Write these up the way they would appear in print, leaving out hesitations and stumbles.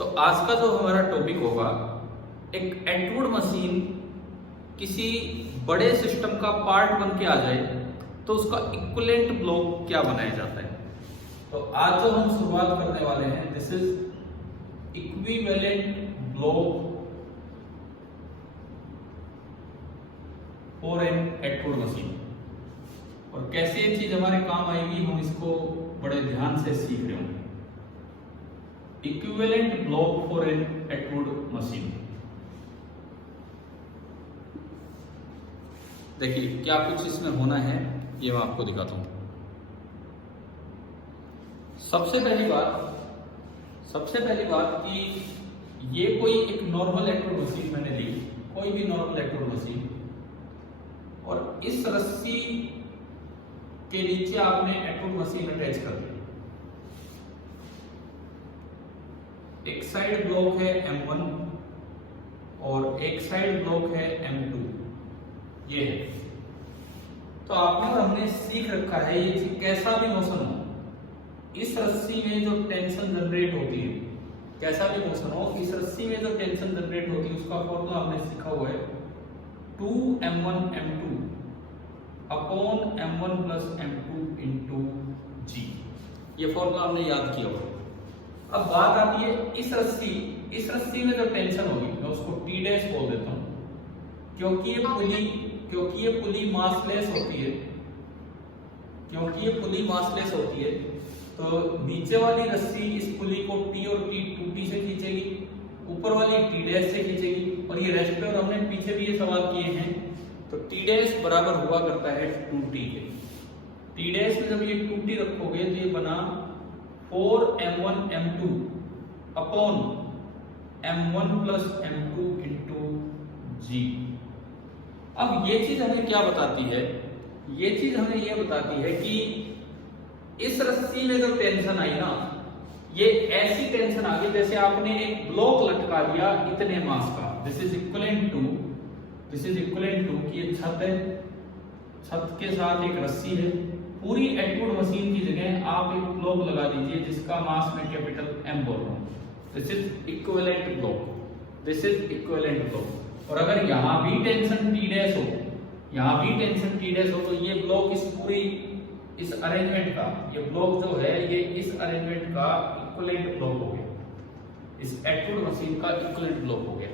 तो आज का जो हमारा टॉपिक होगा, एक एटवुड मशीन किसी बड़े सिस्टम का पार्ट बन के आ जाए तो उसका इक्विवेलेंट ब्लॉक क्या बनाया जाता है। तो आज जो हम शुरुआत करने वाले हैं, this is equivalent block for an Atwood machine. और कैसे ये चीज हमारे काम आएगी, हम इसको बड़े ध्यान से सीख रहे होंगे। Equivalent block for an Atwood machine. देखिए क्या कुछ इसमें होना है, ये मैं आपको दिखाता हूं। सबसे पहली बात कि ये कोई एक नॉर्मल एटवुड मशीन मैंने ली, कोई भी नॉर्मल एटवुड मशीन, और इस रस्सी के नीचे आपने एटवुड मशीन अटैच कर दी। एक साइड ब्लॉक है M1 और एक साइड ब्लॉक है M2, ये है। तो आपने और हमने सीख रखा है ये चीज कैसा भी मोशन हो, इस रस्सी में जो टेंशन जनरेट होती है, कैसा भी मोशन हो, इस रस्सी में जो टेंशन जनरेट होती है उसका फॉर्मूला हमने सीखा हुआ है 2m1m2 upon m1 plus m2 into g। ये फॉर्मूला हमने याद किया हुआ है। अब बात आती है इस रस्सी में जो टेंशन होगी, मैं उसको T डैश बोल देता हूं, क्योंकि ये पुली मासलेस होती है, तो नीचे वाली रस्सी इस पुली को T और T 2T से खींचेगी, ऊपर वाली T डैश से खींचेगी, और ये रेस्ट पे, और हमने पीछे भी ये सवाल किए हैं, तो T डैश बराबर हुआ करता है 2T के। T डैश में जब ये 2T रखोगे तो ये बना 4m1m2 upon m1 plus m2 into g। अब ये चीज हमें क्या बताती है, ये चीज हमें ये बताती है कि इस रस्सी में जो टेंशन आई ना, ये ऐसी टेंशन आ गई जैसे आपने एक ब्लॉक लटका दिया इतने मास का। दिस इज इक्विवेलेंट टू कि ये छत है, छत के साथ एक रस्सी है। पूरी एटवुड मशीन की जगह आप एक ब्लॉक लगा दीजिए जिसका मास मैं कैपिटल M बोल रहा हूं। This is equivalent block. और अगर यहां भी टेंशन T डैश हो, तो ये ब्लॉक इस अरेंजमेंट का, ये ब्लॉक जो है ये इस अरेंजमेंट का इक्विवेलेंट ब्लॉक हो गया, इस एटवुड मशीन का इक्विवेलेंट ब्लॉक हो गया।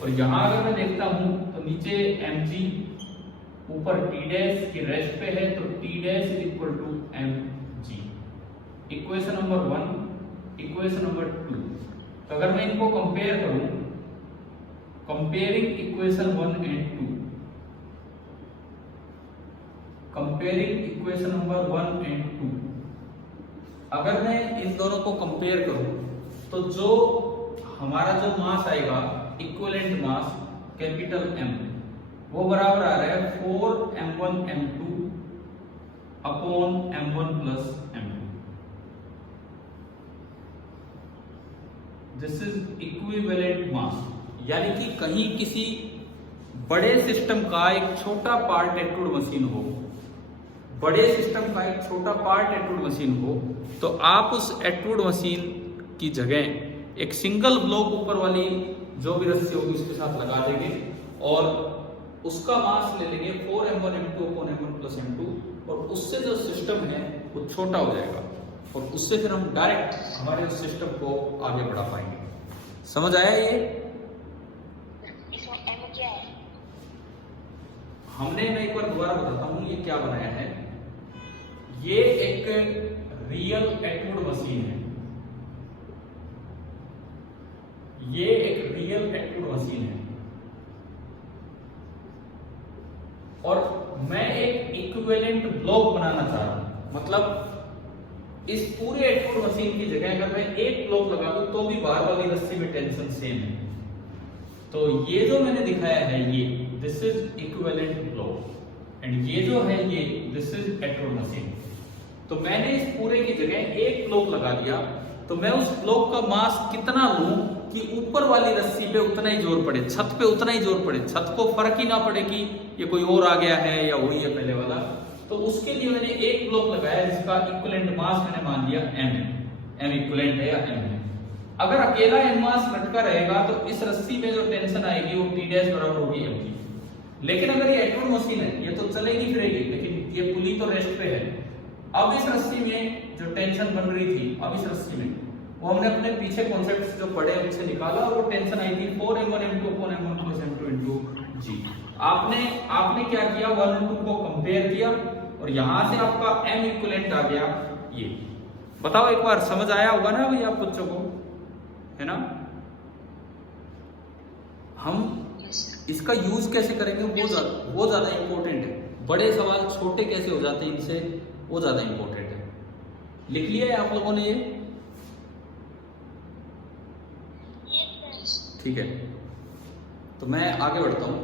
और यहां अगर मैं देखता हूं तो नीचे mg, ऊपर T डैश की रेस्ट पे है, तो T dash is equal to mg। Equation number 1, equation number 2। तो अगर मैं इनको कंपेयर करूं, comparing equation 1 and 2, comparing equation number 1 and 2, अगर मैं इन दोनों को कंपेयर करूं तो जो हमारा जो मास आएगा, इक्विवेलेंट मास कैपिटल M, वो बराबर आ रहा है 4m1m2 upon m1 plus m2। This is equivalent mass. यानी कि कहीं किसी बड़े सिस्टम का एक छोटा पार्ट एटवुड मशीन हो, तो आप उस एटवुड मशीन की जगह एक सिंगल ब्लॉक ऊपर वाली जो भी रस्सी होगी उसके साथ लगा देंगे और उसका मास ले लेंगे 4m1m2 upon m1 plus m2, और उससे जो सिस्टम है वो छोटा हो जाएगा, और उससे फिर हम डायरेक्ट हमारे उस सिस्टम को आगे बढ़ा पाएंगे। समझ आया ये? इसमें M क्या है? हमने, मैं एक बार दोबारा बताता हूँ ये क्या बनाया है। ये एक रियल एटवुड मशीन है, और मैं एक इक्विवेलेंट ब्लॉक बनाना चाह रहा हूं। मतलब इस पूरे एटवुड मशीन की जगह अगर मैं एक ब्लॉक लगा दूं तो भी बाहर वाली रस्सी में टेंशन सेम है। तो ये जो मैंने दिखाया है, ये this is equivalent block, and ये जो है ये दिस इज एटवुड मशीन। तो मैंने इस पूरे की जगह एक ब्लॉक लगा दिया, तो मैं उस ब्लॉक का मास कितना लूं कि ऊपर वाली रस्सी पे उतना ही जोर पड़े, छत पे उतना ही जोर पड़े, छत को फर्क ही ना पड़े कि ये कोई और आ गया है या वही है पहले वाला। तो उसके लिए मैंने एक ब्लॉक लगाया जिसका इक्विवेलेंट मास मैंने मान लिया m है, m इक्विवेलेंट है या m है। अगर अकेला एम मास लटका रहेगा तो इस रस्सी में जो टेंशन आएगी वो टी डैश बराबर होगी mg। लेकिन अगर ये एक्टिव मशीन है ये तो चलेगी फिरेगी, लेकिन ये पुली तो रेस्ट पे है। अब इस रस्सी में जो टेंशन बन रही थी, अब इस रस्सी में वो हमने अपने पीछे कॉन्सेप्ट्स जो पढ़े उनसे निकाला और वो टेंशन आई थी 4m1 m2 upon m1 plus m2 into g। आपने क्या किया, 1 और 2 को कंपेयर किया और यहां से आपका m इक्विवेलेंट आ गया ये। बताओ एक बार समझ आया होगा ना भाई आप बच्चों को, है ना? हम इसका यूज कैसे करेंगे वो ज्यादा इंपॉर्टेंट है। बड़े सवाल छोटे कैसे हो जाते हैं इनसे, वो ज्यादा इंपॉर्टेंट है। लिख लिया है आप लोगों ने ये? ठीक है, तो मैं आगे बढ़ता हूँ।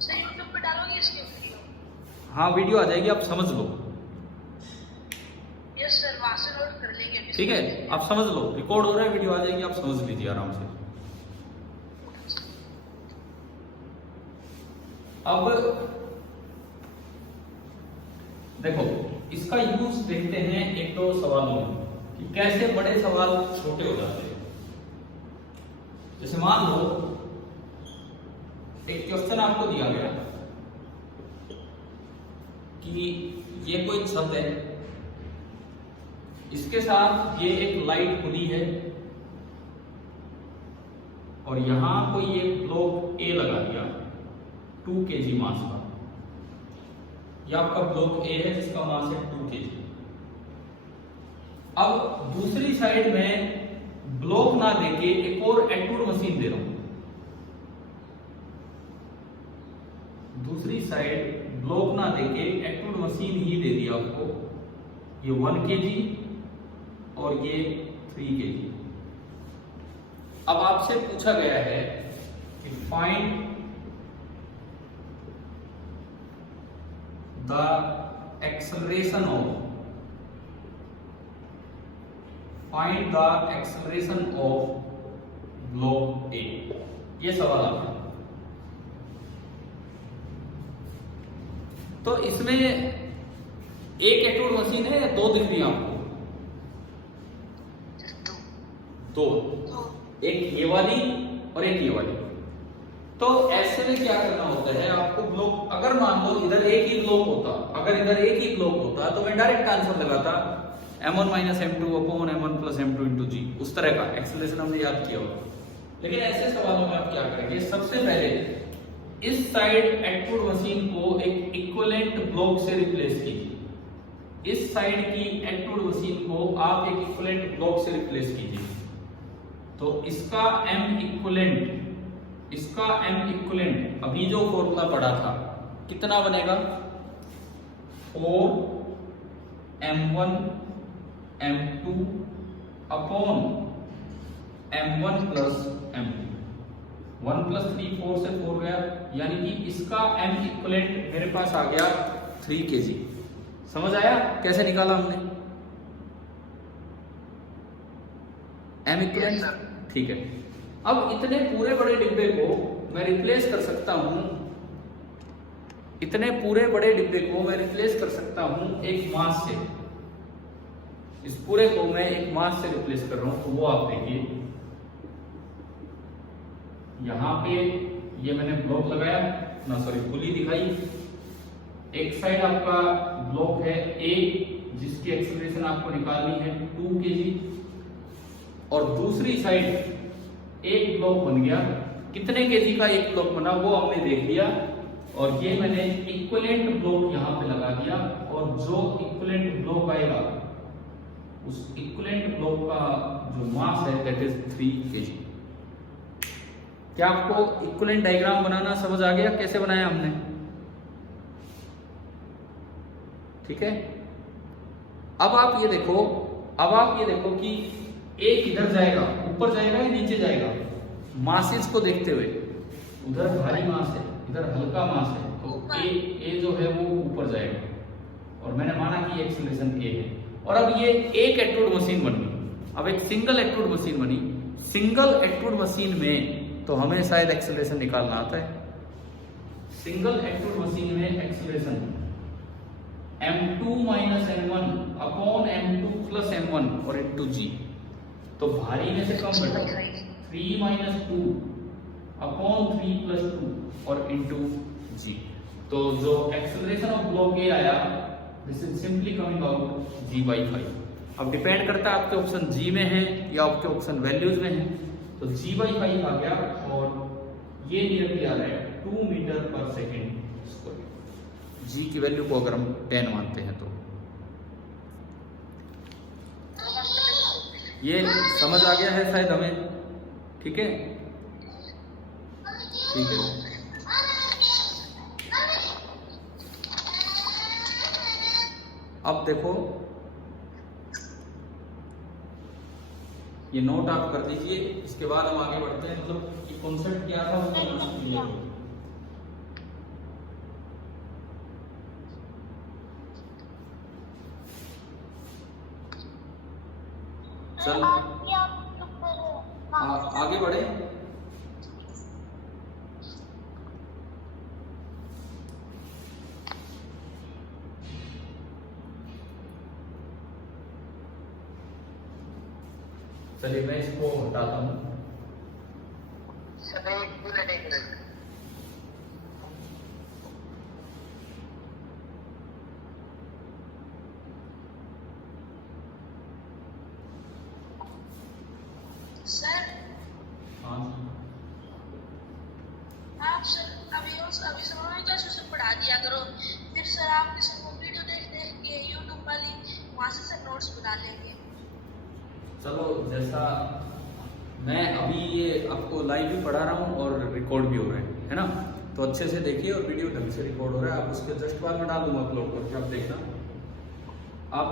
सर यूट्यूब पे डालोगे इसके वीडियो? हाँ वीडियो आ जाएगी, आप समझ लो। यस सर, वहां से नोट कर लेंगे। ठीक है, आप समझ लो, रिकॉर्ड हो रहा है, वीडियो आ जाएगी, आप समझ लीजिए आराम से। अब देखो इसका यूज देखते हैं एक दो सवालों में कि कैसे बड़े सवाल छोटे हो जाते हैं। जैसे मान लो एक क्वेश्चन आपको दिया गया कि ये कोई छत है, इसके साथ ये एक लाइट खुली है और यहां कोई एक ब्लॉक ए लगा दिया 2 kg मास का। यह आपका ब्लॉक ए है जिसका मास है 2 kg। अब दूसरी साइड में ब्लॉक ना देके एक और एक्टूड मशीन दे रहा हूं। दूसरी साइड ब्लॉक ना देके एक्टूड मशीन ही दे दिया आपको, ये 1 kg और ये 3 kg। अब आपसे पूछा गया है कि find the acceleration of block A, ये सवाल आता है। तो इसमें एक एक्टूड मशीन है या दो दिख रही है आपको? दो, एक ये वाली और एक ये वाली। तो ऐसे में क्या करना होता है आपको, ब्लॉक अगर मान लो इधर एक ही ब्लॉक होता, अगर इधर एक ही ब्लॉक होता तो मैं डायरेक्ट आंसर लगाता m1 minus m2 upon m1 plus m2 into g, उस तरह का एक्सेलरेशन हमने याद किया होगा। लेकिन ऐसे सवालों में आप क्या करेंगे, सबसे पहले इस साइड एक्टूड मशीन को एक इक्विवेलेंट ब्लॉक से रिप्लेस कीजिए। इस साइड की एक्टूड मशीन को आप एक इक्विवेलेंट ब्लॉक से रिप्लेस कीजिए। तो इसका m इक्विवेलेंट अभी जो फॉर्मूला पढ़ा था कितना बनेगा, 4m1 m2 upon m1 plus m2। 1 plus 3 4 से 4 गया, यानी कि इसका m इक्विवेलेंट मेरे पास आ गया 3 kg। समझ आया कैसे निकाला हमने m इक्विवेलेंट? ठीक है, अब इतने पूरे बड़े डिब्बे को मैं रिप्लेस कर सकता हूं, इतने पूरे बड़े डिब्बे को मैं रिप्लेस कर सकता हूं एक मास से। इस पूरे को मैं एक मास से रिप्लेस कर रहा हूं, तो वो आप देखिए यहां पे ये मैंने ब्लॉक लगाया ना, सॉरी पुली दिखाई। एक साइड आपका ब्लॉक है ए जिसकी एक्सेलरेशन आपको निकालनी है 2 kg, और दूसरी साइड एक ब्लॉक बन गया। कितने केजी का एक ब्लॉक बना वो हमने देख लिया, और ये मैंने इक्विवेलेंट ब्लॉक यहां पे लगा दिया, और जो इक्विवेलेंट ब्लॉक आएगा उस इक्विवेलेंट ब्लॉक का जो मास है दैट इज 3 kg। क्या आपको इक्विवेलेंट डायग्राम बनाना समझ आ गया कैसे बनाया हमने? ठीक है, अब आप ये देखो कि एक इधर जाएगा, ऊपर जाएगा या नीचे जाएगा? मासेस को देखते हुए, उधर भारी मास है, इधर हल्का मास है, तो ए जो है वो ऊपर जाएगा, और मैंने माना कि एक्सेलरेशन ए है। और अब ये एक एक्टूड मशीन बन गई, अब एक सिंगल एक्टूड मशीन बनी। सिंगल एक्टूड मशीन में तो हमें शायद एक्सेलरेशन निकालना आता है। सिंगल एक्टूड मशीन में acceleration m2 minus m1 upon m2 plus m1 और into g। तो भारी में से कम घटाओ, 3 माइनस 2 अपॉन 3 प्लस 2 और इंटू जी। तो जो एक्सेलरेशन ऑफ ब्लॉक ए आया, this is simply coming out g/5। अब डिपेंड करता है आपके ऑप्शन जी में है या आपके ऑप्शन वैल्यूज में है। तो g/5 आ गया और ये नियरली आ रहा है 2 मीटर पर सेकेंड स्क्वायर। जी की वैल्यू को अगर हम 10 मानते हैं तो ये समझ आ गया है शायद हमें, ठीक है? ठीक है। अब देखो ये नोट आप कर लीजिए, इसके बाद हम आगे बढ़ते हैं। मतलब ये कॉन्सेप्ट क्या था वो समझ। चल आगे बढ़े। चलिए मैं इसको हटाता हूं। सर हाँ आप सर अभी समय का से पढ़ा दिया करो, फिर सर आपके सबको वीडियो देख देख के यूट्यूब वाली वहां से सर नोट्स बना लेंगे। चलो, जैसा मैं अभी ये आपको लाइव भी पढ़ा रहा हूँ और रिकॉर्ड भी हो रहा है ना? तो अच्छे से देखिए और वीडियो ढंग से रिकॉर्ड हो रहा है। आप उसके जस्ट बाद में डाल दूंगा अपलोड करके, आप देखना आप।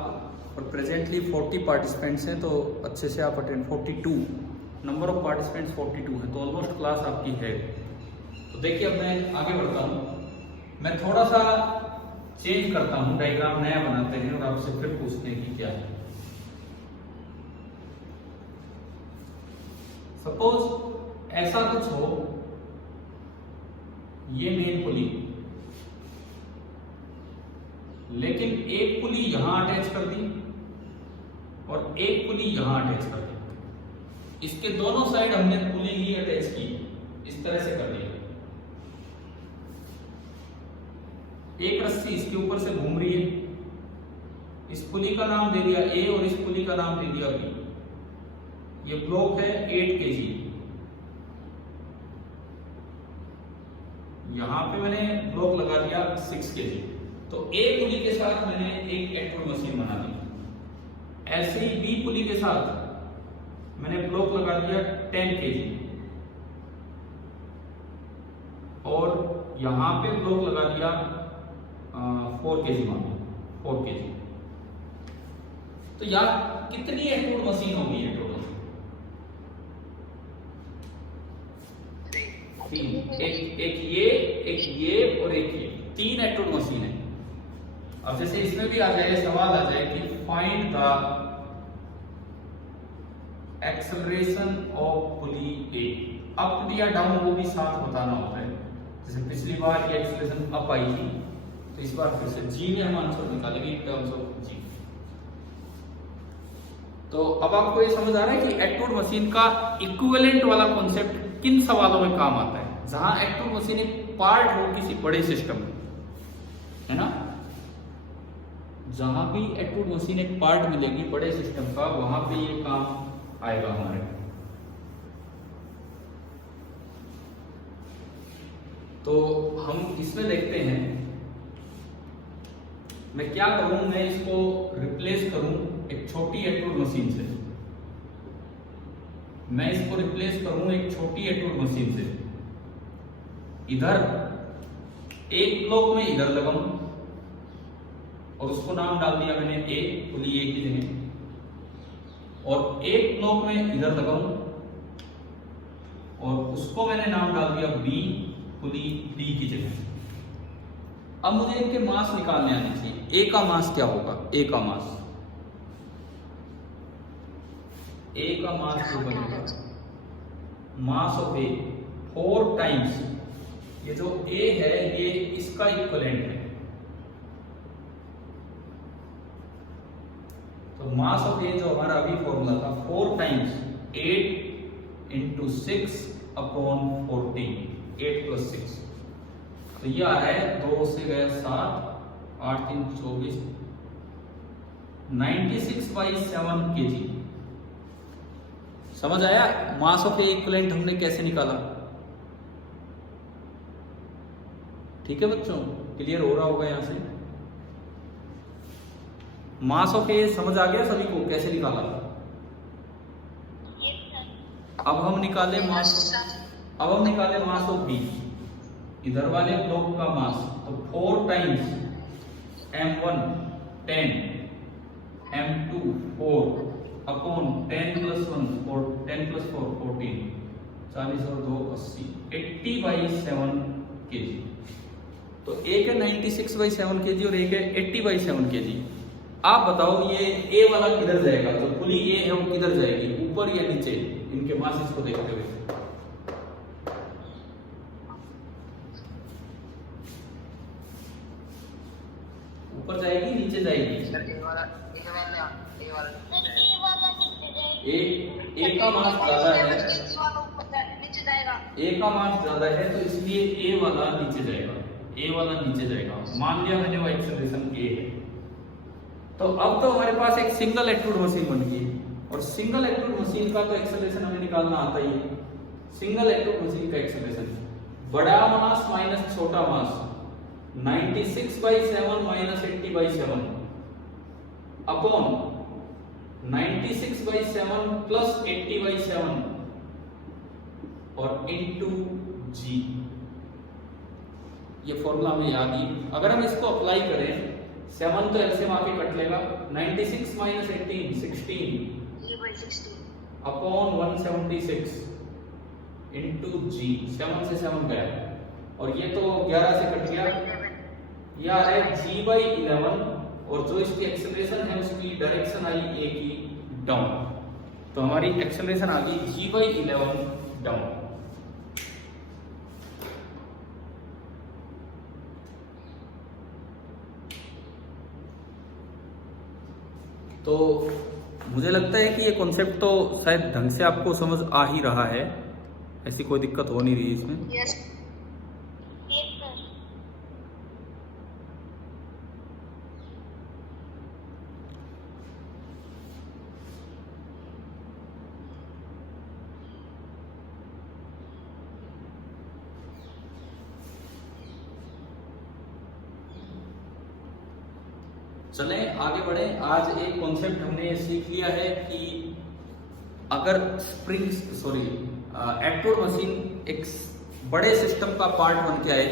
और प्रेजेंटली 40 पार्टिसिपेंट्स हैं, तो अच्छे से आप अटेंड। 42 नंबर ऑफ पार्टिसिपेंट्स 42 हैं, तो ऑलमोस्ट क्लास आपकी है। तो देखिए अब मैं आगे बढ़ता हूँ। मैं थोड़ा सा चेंज करता हूँ, डायग्राम नया बनाते हैं और आपसे फिर पूछते हैं कि क्या है। सपोज ऐसा कुछ हो, ये मेन पुली, लेकिन एक पुली यहां अटैच कर दी और एक पुली यहां अटैच कर दी। इसके दोनों साइड हमने पुली ही अटैच की, इस तरह से कर दिया। एक रस्सी इसके ऊपर से घूम रही है, इस पुली का नाम दे दिया ए और इस पुली का नाम दे दिया बी। ये ब्लॉक है 8 kg। यहां पे मैंने ब्लॉक लगा दिया 6 kg। तो ए पुली के साथ मैंने एक एक्टोड मशीन बना दी। ऐसे ही बी पुली के साथ मैंने ब्लॉक लगा दिया 10 kg और यहां पे ब्लॉक लगा दिया 4 kg मान 4 kg। तो यार कितनी एक्टोड मशीन होगी ये टोटल? एक ये और एक ये, 3 एक्टोड मशीन है। अब जैसे इसमें भी आ जाए, सवाल आ जाए कि find the acceleration of pulley A. Up या डाउन वो भी साथ बताना होता है। जैसे पिछली बार ये एक्सेलरेशन अप आई थी, तो इस बार फिर से जी में हम आंसर निकालेंगे इन टर्म्स ऑफ जी। तो अब आपको ये समझ आ रहा है कि एक्टोड मशीन का इक्विवेलेंट वाला कॉन्सेप्ट किन सवालों में काम आता है। जहां एक्टोड मशीन एक पार्ट हो किसी बड़े सिस्टम है ना, जहां भी एक्टोड मशीन एक पार्ट मिलेगी बड़े सिस्टम का, वहां पे ये काम आएगा हमारे। तो हम इसमें देखते हैं, मैं क्या करूं, मैं इसको रिप्लेस करूं एक छोटी एक्टोड मशीन से। मैं इसको रिप्लेस करूं एक छोटी एक्टोड मशीन से। इधर एक ब्लॉक में इधर लगाऊं और उसको नाम डाल दिया मैंने ए, पुली ए की जगह। और एक ब्लॉक में इधर लगाऊं और उसको मैंने नाम डाल दिया बी, पुली डी की जगह। अब मुझे इनके मास निकालने आने चाहिए। ए का मास क्या होगा? ए का मास जो बनेगा मास ऑफ ए 4 टाइम्स, ये जो ए है ये इसका इक्विवेलेंट है। तो तो मास ऑफ ए जो हमारा अभी फॉर्मूला था 4 टाइम्स 8 इंटू 6 अपॉन 14, 8 प्लस 6, तो ये आ रहा है 2 से गया 7, 8 3 24, 96/7 kg। समझ आया मास ऑफ ए इक्विवेलेंट हमने कैसे निकाला? ठीक है बच्चों, क्लियर हो रहा होगा यहां से। मास ऑफ ए समझ आ गया सभी को कैसे निकाला? अब हम निकाले मास ऑफ बी, इधर वाले ब्लॉक का मास, तो 4 times m1 10, m2 4 upon 10 plus 1 10 plus 4 14, 40 और 2 80, 80/7 kg। तो एक है 96/7 kg और एक है 80/7 kg। आप बताओ ये ए वाला किधर जाएगा? तो पुली ए है वो किधर जाएगी, ऊपर या नीचे? इनके मासेस को देखते हुए ऊपर जाएगी नीचे जाएगी? ए का मास ज्यादा है, ए का मास ज्यादा है तो इसलिए ए वाला नीचे जाएगा, ए वाला नीचे जाएगा। मान लिया मैंने वो एक्सेलरेशन ए है। तो अब तो हमारे पास एक सिंगल एक्सट्रूड मशीन बन गई, और सिंगल एक्सट्रूड मशीन का तो एक्सेलरेशन हमें निकालना आता ही है। सिंगल एक्सट्रूड मशीन का एक्सेलरेशन बड़ा मास माइनस छोटा मास 96/7 माइनस 80/7 अपॉन 96/7 प्लस 80/7 और इनटू जी। ये फॉर्मूला हमें याद ही। अगर हम इसको अप्लाई करें, 7 तो एलसीएम आके कट लेगा, 96 माइनस 18 16 अपॉन 176 इनटू जी। 7 से 7 गया और ये तो 11 से कट गया, ये आ रहा है g/11, और जो इसकी एक्सेलरेशन है उसकी डायरेक्शन आई ए की डाउन, तो हमारी एक्सेलरेशन आ गई g/11 डाउन। तो मुझे लगता है कि ये कॉन्सेप्ट तो शायद ढंग से आपको समझ आ ही रहा है, ऐसी कोई दिक्कत हो नहीं रही इसमें। Yes sir. चले आगे बढ़े। आज एक कॉन्सेप्ट हमने सीख लिया है कि अगर एक्सट्रूड मशीन एक बड़े सिस्टम का पार्ट बन के आए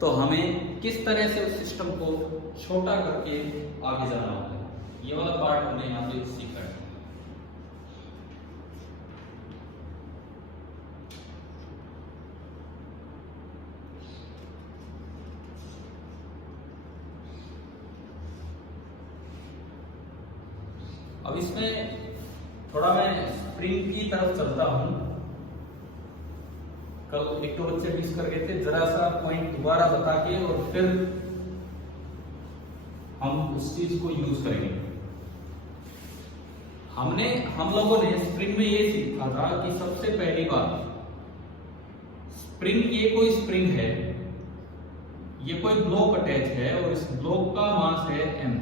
तो हमें किस तरह से उस सिस्टम को छोटा करके आगे जाना होता है। ये वाला पार्ट हमने यहाँ पे सीखा है। अब इसमें थोड़ा मैं स्प्रिंग की तरफ चलता हूं। कल एक दो बच्चे मिस कर गए थे, जरा सा पॉइंट दोबारा बता के और फिर हम उस चीज को यूज करेंगे। हम लोगों ने स्प्रिंग में ये सीखा था कि सबसे पहली बात, स्प्रिंग ये कोई स्प्रिंग है, ये कोई ब्लॉक अटैच है और इस ब्लॉक का मास है m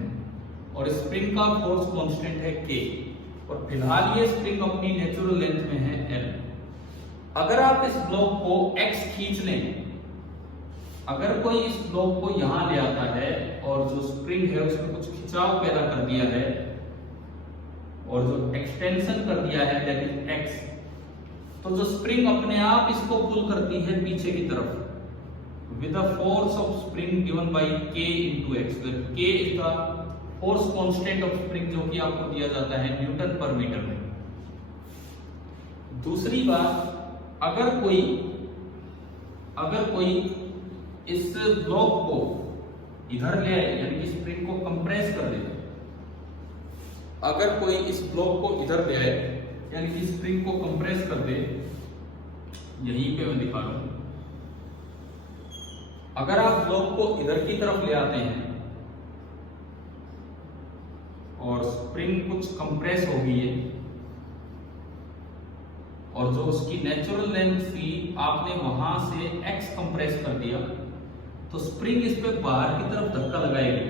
और स्प्रिंग का फोर्स कांस्टेंट है k, और फिलहाल ये स्प्रिंग अपनी नेचुरल लेंथ में है l। अगर आप इस ब्लॉक को x खींच लें, अगर कोई इस ब्लॉक को यहां ले आता है और जो स्प्रिंग है उसमें कुछ खिंचाव पैदा कर दिया है और जो एक्सटेंशन कर दिया है दैट इज x, तो जो स्प्रिंग अपने आप इसको पुल करती है पीछे की तरफ with the force of spring given by k into x, where k is the force constant of spring जो कि आपको दिया जाता है न्यूटन पर मीटर में। दूसरी बात, अगर कोई इस ब्लॉक को इधर ले आए, यानी कि स्प्रिंग को कंप्रेस कर दे, अगर कोई इस ब्लॉक को इधर ले आए यानी कि स्प्रिंग को कंप्रेस कर दे, यहीं पे मैं दिखा रहा हूं, अगर आप ब्लॉक को इधर की तरफ ले आते हैं और स्प्रिंग कुछ कंप्रेस हो गई है और जो उसकी नेचुरल लेंथ थी आपने वहां से x कंप्रेस कर दिया, तो स्प्रिंग इस पे बाहर की तरफ धक्का लगाएगी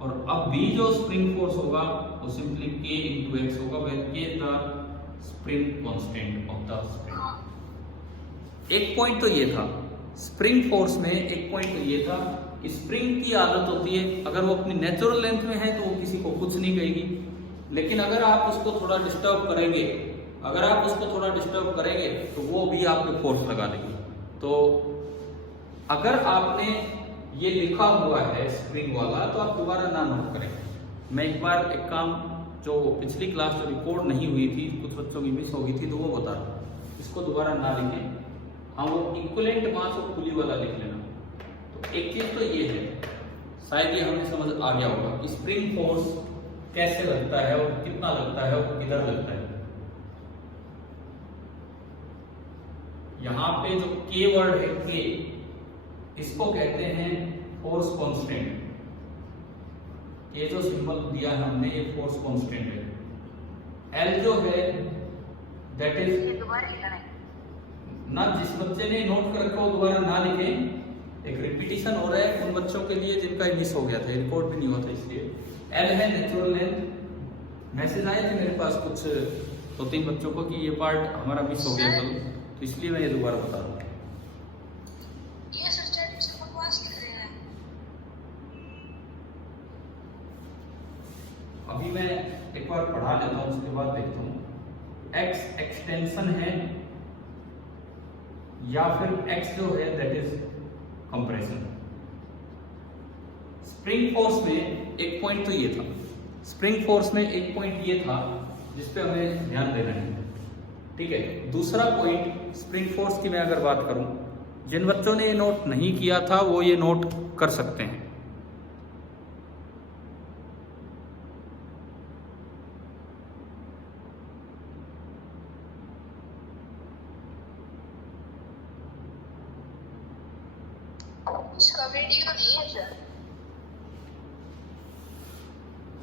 और अब भी जो स्प्रिंग फोर्स होगा वो सिंपली k into x होगा, where k is the spring constant of the spring। एक पॉइंट तो ये था स्प्रिंग फोर्स में, एक पॉइंट तो ये था कि स्प्रिंग की आदत होती है अगर वो अपनी नेचुरल लेंथ में है तो वो किसी को कुछ नहीं कहेगी, लेकिन अगर आप उसको थोड़ा डिस्टर्ब करेंगे, अगर आप उसको थोड़ा डिस्टर्ब करेंगे तो वो भी आप पे फोर्स लगा देगी। तो अगर आपने ये लिखा हुआ है स्प्रिंग वाला तो आप दोबारा ना नोट करें। मैं एक बार एक काम जो पिछली क्लास जो रिकॉर्ड नहीं हुई थी, कुछ बच्चों की मिस हो गई थी, तो वो बता रहा हूँ, इसको दोबारा ना लिखें। हाँ, वो इक्विवेलेंट मास और पुली वाला लिख लेना। तो एक चीज तो ये है, शायद ये हमें समझ आ गया होगा कि स्प्रिंग फोर्स कैसे लगता है और कितना लगता है और किधर लगता है। यहाँ पे जो के वर्ड है के, इसको कहते हैं फोर्स कांस्टेंट। ये जो सिंबल दिया है हमने ये फोर्स कांस्टेंट है। एल जो है दैट इज ना, जिस बच्चे ने नोट कर रखा हो दोबारा ना लिखें, एक रिपीटिशन हो रहा है उन बच्चों के लिए जिनका मिस हो गया था, रिकॉर्ड भी नहीं हुआ था, इसलिए एल है नेचुरल लेंथ। मैसेज आए थे मेरे पास कुछ 2-3 बच्चों को कि ये पार्ट हमारा मिस हो गया था, तो इसलिए मैं ये दोबारा बता रहा हूँ। ये स्टैटिक से बकवास लिख रहे हैं। अभी मैं एक बार पढ़ा लेता हूँ, उसके बाद देखता हूँ। एक्स एक्सटेंशन है या फिर एक्स जो है that is compression. Spring force में एक पॉइंट तो ये था, स्प्रिंग फोर्स में एक पॉइंट ये था जिस पे हमें ध्यान देना है, ठीक है। दूसरा पॉइंट स्प्रिंग फोर्स की मैं अगर बात करूं, जिन बच्चों ने ये नोट नहीं किया था वो ये नोट कर सकते हैं। इसका वीडियो नहीं है सर।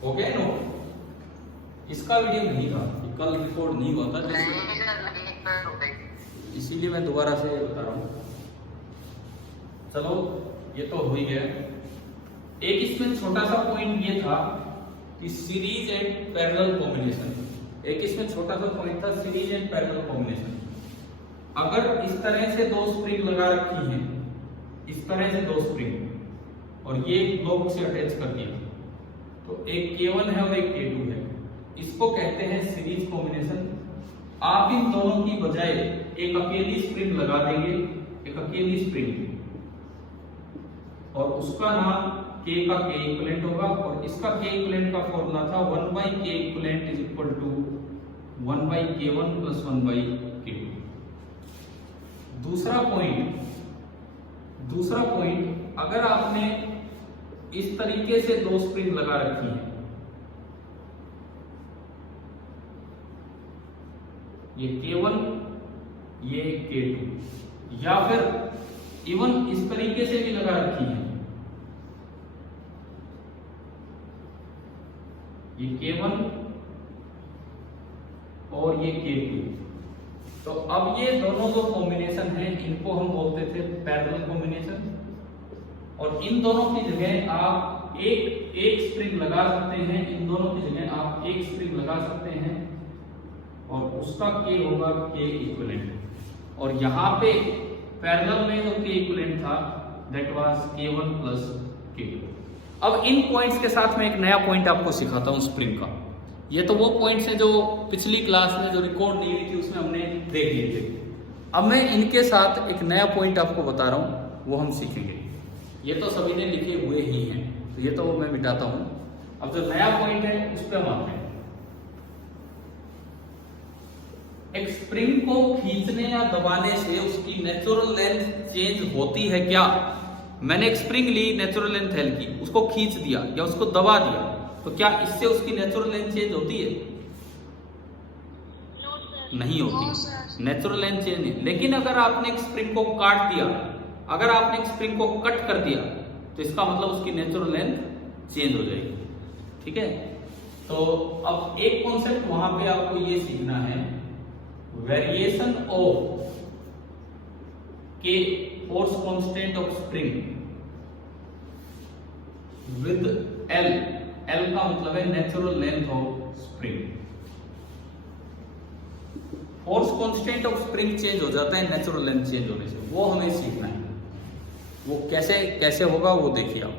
हो गया नोट? इसका वीडियो नहीं था, कल रिकॉर्ड नहीं हुआ था, इसीलिए मैं दोबारा से बता रहा हूँ। चलो ये तो हो ही गया। एक इसमें छोटा सा पॉइंट ये था कि सीरीज एंड पैरेलल कॉम्बिनेशन। एक इसमें छोटा सा पॉइंट था सीरीज एंड पैरेलल कॉम्बिनेशन। अगर इस तरह से दो स्प्रिंग लगा रखी हैं, इस तरह से दो स्प्रिंग और ये ब्लॉक से अटैच कर दिया, तो एक K1 है और एक K2 है, इसको कहते हैं सीरीज कॉम्बिनेशन। आप इन दोनों की बजाय एक अकेली स्प्रिंग लगा देंगे, एक अकेली स्प्रिंग, और उसका नाम K का K इक्विवेलेंट होगा और इसका K इक्विवेलेंट का फॉर्मूला था 1/K equivalent is equal to 1/K1 plus 1/K2। दूसरा पॉइंट, अगर आपने इस तरीके से दो स्प्रिंग लगा रखी है, ये K1 ये K2, या फिर इवन इस तरीके से भी लगा रखी है, ये K1 और ये K2, तो अब ये दोनों जो कॉम्बिनेशन है इनको हम बोलते थे पैरेलल कॉम्बिनेशन। और इन दोनों की जगह आप एक स्प्रिंग लगा सकते हैं, इन दोनों की जगह आप एक स्प्रिंग लगा सकते हैं और उसका K होगा K इक्विवेलेंट। और यहाँ पे पैरेलल में जो K इक्विवेलेंट था that was K1 plus K2। अब इन पॉइंट्स के साथ मैं एक नया पॉइंट आपको सिखाता हूँ स्प्रिंग का। ये तो वो पॉइंट्स हैं जो पिछली क्लास में जो रिकॉर्ड नहीं हुई थी उसमें हमने देख लिए थे। अब मैं इनके साथ एक नया पॉइंट आपको बता रहा हूँ, वो हम सीखेंगे। ये तो सभी ने लिखे हुए ही हैं, तो ये तो मैं मिटाता हूँ। अब जो नया पॉइंट है उस पर हम आते हैं। एक स्प्रिंग को खींचने या दबाने से उसकी नेचुरल लेंथ चेंज होती है क्या? मैंने एक स्प्रिंग ली, नेचुरल लेंथ एल की, उसको खींच दिया या उसको दबा दिया, तो क्या इससे उसकी नेचुरल लेंथ चेंज होती है? नहीं होती, नेचुरल लेंथ चेंज नहीं। लेकिन अगर आपने एक स्प्रिंग को काट दिया, अगर आपने एक स्प्रिंग को कट कर दिया, तो इसका मतलब उसकी नेचुरल लेंथ चेंज हो जाएगी। ठीक है, तो अब एक कॉन्सेप्ट वहां पे आपको ये सीखना है, वेरिएशन ऑफ के force constant of spring with L. L का मतलब है natural length of spring. Force constant of spring change हो जाता है नेचुरल लेंथ चेंज होने से, वो हमें सीखना है। वो कैसे कैसे होगा वो देखिए आप।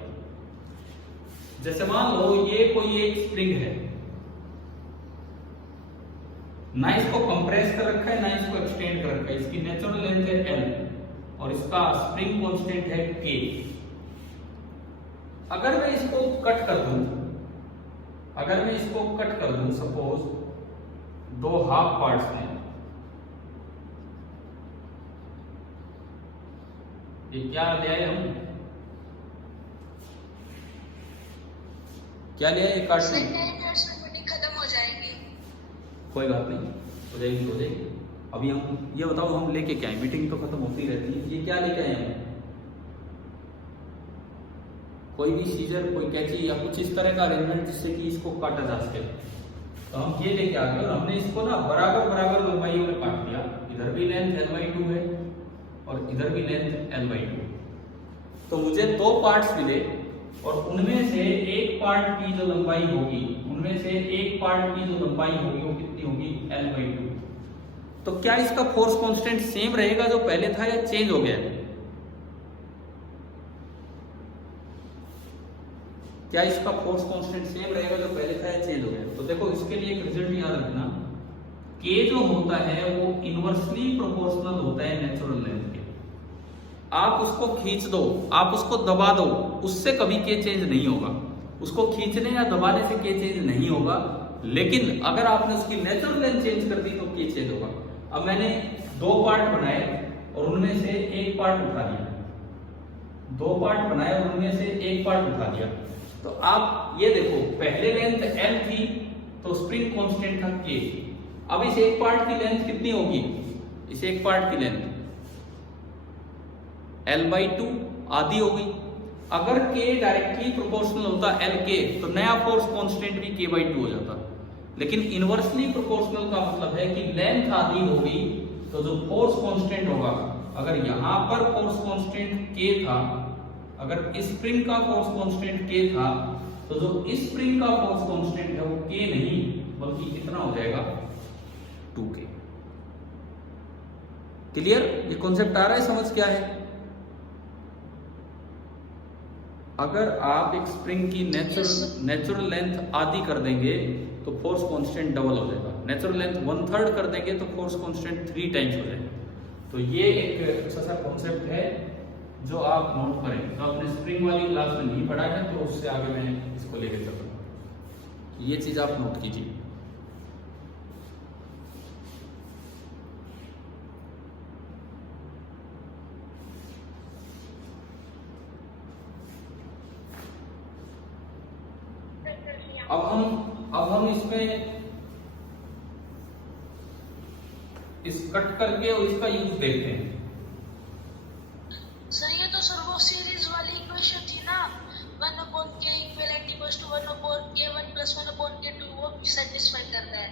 जैसे मान लो ये कोई एक स्प्रिंग है, ना इसको कंप्रेस कर रखा है ना इसको एक्सटेंड कर रखा है, इसकी नेचुरल लेंथ है एल और इसका स्प्रिंग कांस्टेंट है के। अगर मैं इसको कट कर दूं, सपोज दो हाफ पार्ट्स में, ये क्या ले आए हम, क्या ले आए, काट मीटिंग खत्म हो जाएगी। कोई बात नहीं, हो जाएगी। अभी हम ये बताओ हम लेके क्या आए, मीटिंग तो खत्म होती रहती है। ये क्या लेके आए हम, कोई भी सीजर, कोई कैंची या कुछ इस तरह का अरेंजमेंट जिससे कि इसको काटा जा सके। तो हम ये लेके आ गए और हमने इसको ना बराबर लंबाइयों में काट दिया। इधर भी लेंथ l/2 है और इधर भी लेंथ l/2। तो मुझे दो पार्ट्स मिले और उनमें से एक पार्ट की जो लंबाई होगी, वो कितनी होगी, l/2। तो क्या इसका फोर्स कांस्टेंट सेम रहेगा जो पहले था या चेंज हो गया है? क्या इसका फोर्स कांस्टेंट सेम रहेगा जो पहले था या चेंज हो गया? तो देखो इसके लिए एक रिजल्ट याद रखना, के जो होता है वो इनवर्सली प्रोपोर्शनल होता है नेचुरल लेंथ के। आप उसको खींच दो, आप उसको दबा दो, उससे कभी के चेंज नहीं होगा। उसको खींचने या दबाने से के चेंज नहीं होगा, लेकिन अगर आपने उसकी नेचुरल लेंथ चेंज कर दी तो के चेंज होगा। अब मैंने दो पार्ट बनाए और उनमें से एक पार्ट उठा लिया, उठा दिया। तो आप ये देखो, पहले लेंथ l थी तो स्प्रिंग कांस्टेंट था k। अब इस एक पार्ट की लेंथ कितनी होगी, इस एक पार्ट की लेंथ l/2 आधी होगी। अगर k डायरेक्टली प्रोपोर्शनल होता l के, तो नया फोर्स कांस्टेंट भी k/2 हो जाता। लेकिन इनवर्सली प्रोपोर्शनल का मतलब है कि लेंथ आधी होगी तो जो फोर्स कांस्टेंट होगा, अगर यहां पर फोर्स कांस्टेंट k था, अगर इस स्प्रिंग का फोर्स कांस्टेंट k था, तो जो इस स्प्रिंग का फोर्स कांस्टेंट है वो k नहीं बल्कि कितना हो जाएगा, 2k। क्लियर? ये कॉन्सेप्ट आ रहा है समझ? क्या है, अगर आप एक स्प्रिंग की नेचुरल लेंथ आधी कर देंगे तो फोर्स कांस्टेंट डबल हो जाएगा। नेचुरल लेंथ 1/3 कर देंगे तो फोर्स कांस्टेंट 3 टाइम्स हो जाएगा। तो ये एक अच्छा सा कॉन्सेप्ट है जो आप नोट करें। तो आपने स्प्रिंग वाली क्लास में नहीं पढ़ा है तो उससे आगे मैं इसको लेके चल रहा हूँ, ये चीज आप नोट कीजिए। अब हम इसमें इस कट करके और इसका यूज देखते हैं। सर ये तो सर वो सीरीज वाली इक्वेशन थी ना, 1/k equivalent equals to 1/k1 plus 1/k2, वो सेटिस्फाई करता है।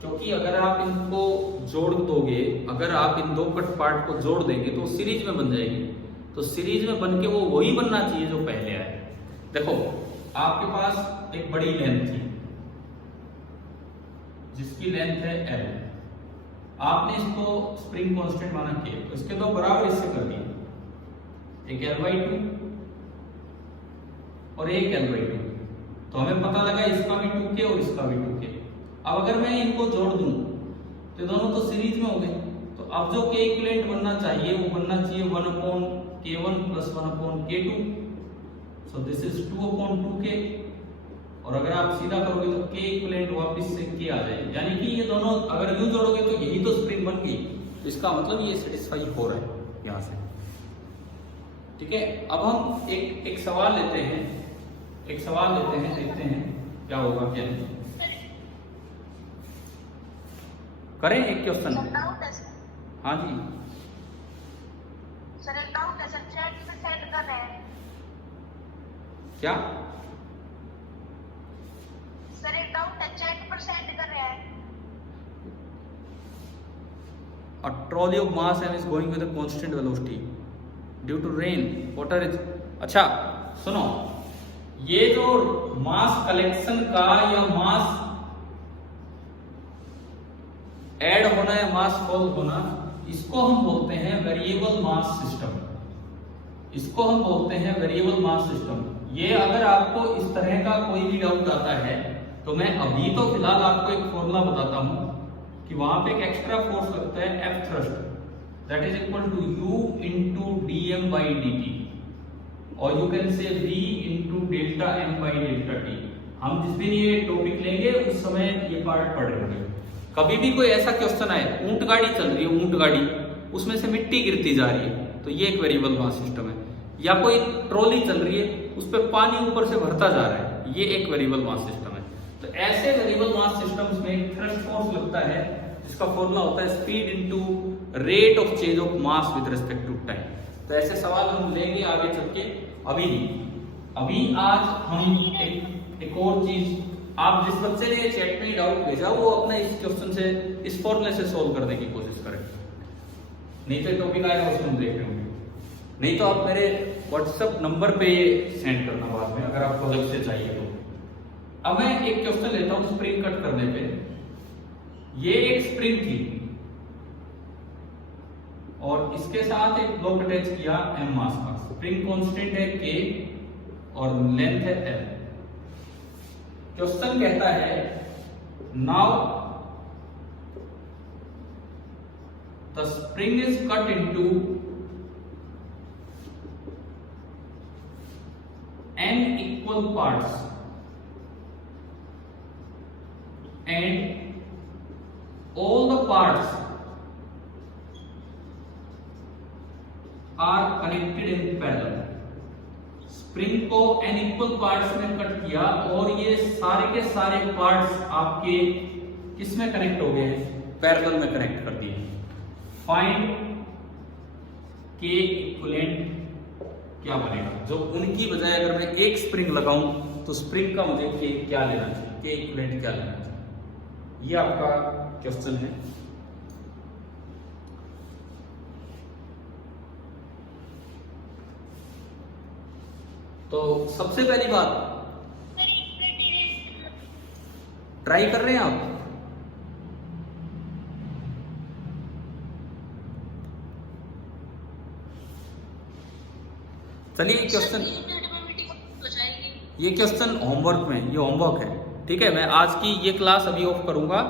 क्योंकि अगर आप इनको जोड़ दोगे, अगर आप इन दो कट पार्ट को जोड़ देंगे तो सीरीज में बन जाएगी। तो सीरीज में बन के वो वही बनना चाहिए जो पहले आए। देखो आपके पास एक बड़ी लेंथ थी जिसकी लेंथ है l, आपने इसको स्प्रिंग कांस्टेंट माना k, तो इसके दो बराबर हिस्से कर दिए, एक l/2 और एक l/2। तो हमें पता लगा इसका भी 2k और इसका भी 2k। अब अगर मैं इनको जोड़ दूं तो दोनों तो सीरीज में हो गए। तो अब जो k इक्विवेलेंट बनना चाहिए वो बनना चाहिए 1/k1 plus 1/k2। So this is 2/2k। और अगर आप सीधा करोगे तो k इक्विवेलेंट वापस से k आ जाएगी, यानी कि ये दोनों अगर यूं जोड़ोगे तो यही तो स्प्रिंग बन गई। तो इसका मतलब ये सेटिस्फाई हो रहा है यहां से। ठीक है, अब हम एक सवाल लेते हैं, देखते हैं क्या होगा क्या नहीं। करें एक क्वेश्चन? हाँ जी सर एक डाउट है सर, चैट में सेंड कर रहे हैं क्या? A trolley of mass m is going with a constant velocity due to rain. Water is अच्छा सुनो, ये जो मास कलेक्शन का या मास ऐड होना या मास फॉल होना, इसको हम बोलते हैं वेरिएबल मास सिस्टम। इसको हम बोलते हैं वेरिएबल मास सिस्टम। ये अगर आपको इस तरह का कोई भी डाउट आता है तो मैं अभी तो फिलहाल आपको एक फॉर्मूला बताता हूं कि वहां पे एक एक्स्ट्रा फोर्स लगता है F thrust, that is equal to U into dm by dt, और you can say V into delta m by delta t। हम जिस दिन ये टॉपिक लेंगे उस समय ये पार्ट पढ़ रहे होंगे। कभी भी कोई ऐसा क्वेश्चन आए, ऊंट गाड़ी चल रही है, ऊंट गाड़ी, उसमें से मिट्टी गिरती जा रही है, तो ये एक वेरिएबल मास सिस्टम है। या कोई ट्रॉली चल रही है, उस पर पानी ऊपर से भरता जा रहा है, ये एक वेरिएबल मास सिस्टम है। तो ऐसे वेरिएबल मास सिस्टम्स में थ्रस्ट फोर्स लगता है, जिसका फॉर्मूला होता है speed into rate of change of mass with respect to time. तो ऐसे सवाल हम लेंगे आगे चल के, अभी नहीं। अभी आज हम एक और चीज, आप जिस बच्चे ने ये चैट में डाउट भेजा वो अपना इस क्वेश्चन से, इस फॉर्मूले से सोल्व करने की कोशिश करें। नहीं तो टॉपिक आएगा उसमें हम देख रहे होंगे, नहीं तो आप मेरे व्हाट्सएप नंबर पे सेंड करना बाद में, अगर आपको अलग से चाहिए तो। अब मैं एक क्वेश्चन लेता हूं स्प्रिंग कट करने पे। ये एक स्प्रिंग थी और इसके साथ एक ब्लॉक अटैच किया m मास का। स्प्रिंग कांस्टेंट है k और लेंथ है l। क्वेश्चन कहता है now the spring is cut into n equal parts and all the parts are connected in parallel। Spring को n इक्वल पार्ट्स में कट किया और ये सारे के सारे पार्ट्स आपके किस में कनेक्ट हो गए हैं, पैरेलल में कनेक्ट कर दिए। फाइंड k इक्विवेलेंट क्या बनेगा, जो उनकी बजाय अगर मैं एक स्प्रिंग लगाऊं तो स्प्रिंग का मुझे k क्या लेना चाहिए, k इक्विवेलेंट क्या लेना चाहिए, ये आपका क्वेश्चन है। तो सबसे पहली बात ट्राई कर रहे हैं आप, चलिए क्वेश्चन, ये क्वेश्चन होमवर्क में, ये होमवर्क है, ठीक है। मैं आज की ये क्लास अभी ऑफ करूंगा,